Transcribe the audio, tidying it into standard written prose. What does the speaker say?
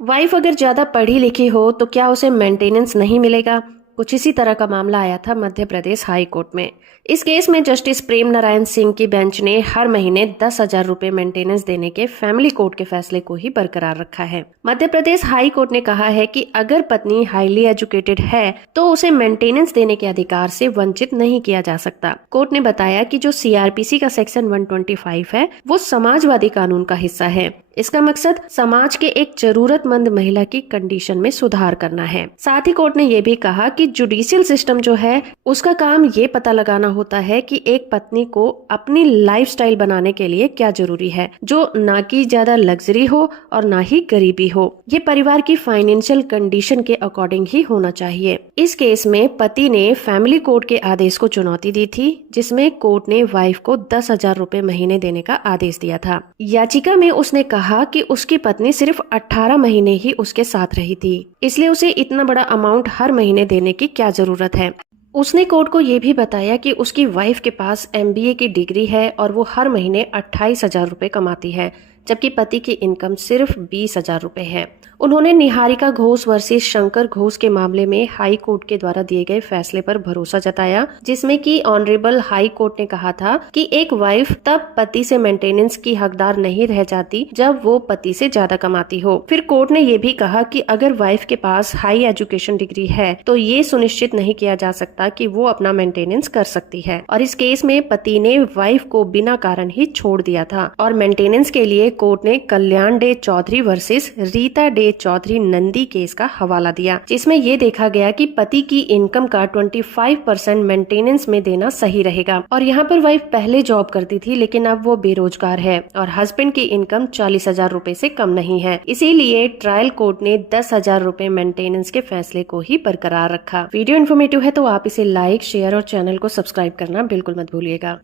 Wife अगर ज्यादा पढ़ी लिखी हो तो क्या उसे मेंटेनेंस नहीं मिलेगा? कुछ इसी तरह का मामला आया था मध्य प्रदेश हाई कोर्ट में। इस केस में जस्टिस प्रेम नारायण सिंह की बेंच ने हर महीने 10,000 रुपए मेंटेनेंस देने के फैमिली कोर्ट के फैसले को ही बरकरार रखा है। मध्य प्रदेश हाई कोर्ट ने कहा है कि अगर पत्नी हाईली एजुकेटेड है तो उसे मेंटेनेंस देने के अधिकार से वंचित नहीं किया जा सकता। कोर्ट ने बताया कि जो सीआरपीसी का सेक्शन 125 है वो समाजवादी कानून का हिस्सा है। इसका मकसद समाज के एक जरूरतमंद महिला की कंडीशन में सुधार करना है। साथ ही कोर्ट ने ये भी कहा कि जुडिशियल सिस्टम जो है उसका काम ये पता लगाना होता है कि एक पत्नी को अपनी लाइफस्टाइल बनाने के लिए क्या जरूरी है, जो ना कि ज्यादा लग्जरी हो और ना ही गरीबी हो। ये परिवार की फाइनेंशियल कंडीशन के अकॉर्डिंग ही होना चाहिए। इस केस में पति ने फैमिली कोर्ट के आदेश को चुनौती दी थी, जिसमें कोर्ट ने वाइफ को 10,000 रुपए महीने देने का आदेश दिया था। याचिका में उसने कहा कि उसकी पत्नी सिर्फ 18 महीने ही उसके साथ रही थी, इसलिए उसे इतना बड़ा अमाउंट हर महीने देने की क्या जरूरत है। उसने कोर्ट को ये भी बताया कि उसकी वाइफ के पास एमबीए की डिग्री है और वो हर महीने 28,000 रुपए कमाती है, जबकि पति की इनकम सिर्फ 20,000 रुपए है। उन्होंने निहारिका घोष वर्सेस शंकर घोष के मामले में हाई कोर्ट के द्वारा दिए गए फैसले पर भरोसा जताया, जिसमें कि ऑनरेबल हाई कोर्ट ने कहा था कि एक वाइफ तब पति से मेंटेनेंस की हकदार नहीं रह जाती जब वो पति से ज्यादा कमाती हो। फिर कोर्ट ने ये भी कहा कि अगर वाइफ के पास हाई एजुकेशन डिग्री है तो ये सुनिश्चित नहीं किया जा सकता कि वो अपना मेंटेनेंस कर सकती है, और इस केस में पति ने वाइफ को बिना कारण ही छोड़ दिया था। और मेंटेनेंस के लिए कोर्ट ने कल्याण डे चौधरी वर्सेस रीता डे चौधरी नंदी केस का हवाला दिया, जिसमें ये देखा गया कि पति की इनकम का 25% मेंटेनेंस में देना सही रहेगा। और यहाँ पर वाइफ पहले जॉब करती थी लेकिन अब वो बेरोजगार है और हस्बैंड की इनकम 40,000 रुपए से कम नहीं है, इसीलिए ट्रायल कोर्ट ने 10,000 रुपए मेंटेनेंस के फैसले को ही बरकरार रखा। वीडियो इन्फॉर्मेटिव है तो आप इसे लाइक, शेयर और चैनल को सब्सक्राइब करना बिल्कुल मत भूलिएगा।